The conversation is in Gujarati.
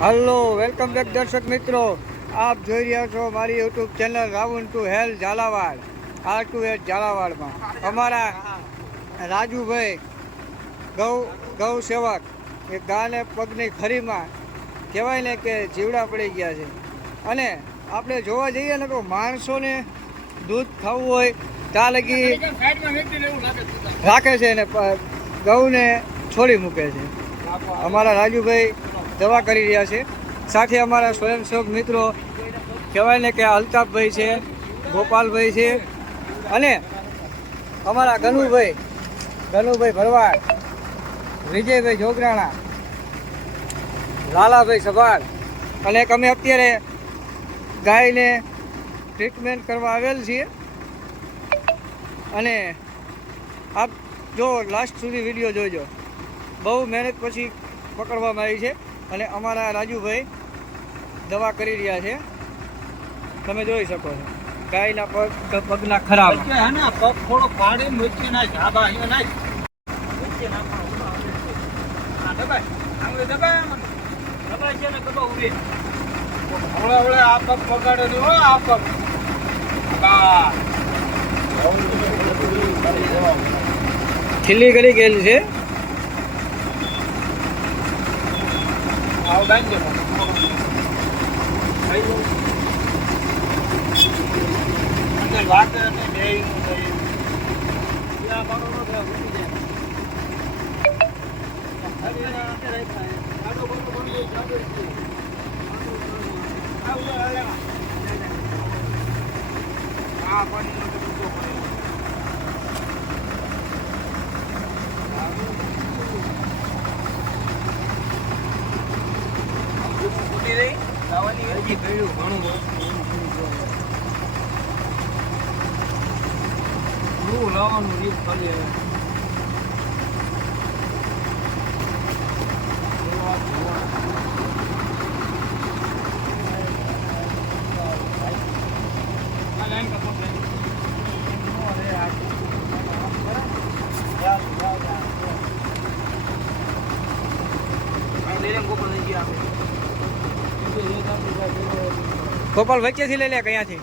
હલો, વેલકમ બેક દર્શક મિત્રો. આપ જોઈ રહ્યા છો મારી YouTube channel round to health Jhalawad, R2H ઝાલાવાડમાં. અમારા રાજુભાઈ ગૌ સેવક એ ગાને પગની ખરીમાં કહેવાય ને કે જીવડા પડી ગયા છે. અને આપણે જોવા જઈએ ને તો માણસોને દૂધ ખાવું હોય ત્યાં લગી રાખે છે ને ગૌને છોડી મૂકે છે. અમારા રાજુભાઈ દવા કરી રહ્યા છે. સાથે અમારા સ્વયંસેવક મિત્રો કહેવાય ને કે અલ્તાફભાઈ છે, ગોપાલભાઈ છે, અને અમારા ગનુભાઈ ભરવાડ, વિજયભાઈ જોગરાણા, લાલાભાઈ સભાર. અને એક અમે અત્યારે ગાયને ટ્રીટમેન્ટ કરવા આવેલ છીએ. અને આપ જો લાસ્ટ સુધી વિડીયો જોજો. બહુ મહેનત પછી પકડવામાં આવી છે. અને અમારા રાજુભાઈ દવા કરી રહ્યા છે, તમે જોઈ શકો છો. ગાયના પગના ખરાબ પગ થોડો પાડી મૂકી નાખ. આ બા અહીંયા નાખ. દબાય છે ને દબા ઉભી. હવળે આ પગ પગાડે નહીં હો. આ પગ ખીલી કરી ગયેલી છે. લાવવાનું રીત ખાલી ગોપાલ વચ્ચેથી લઈ લે. કયાથી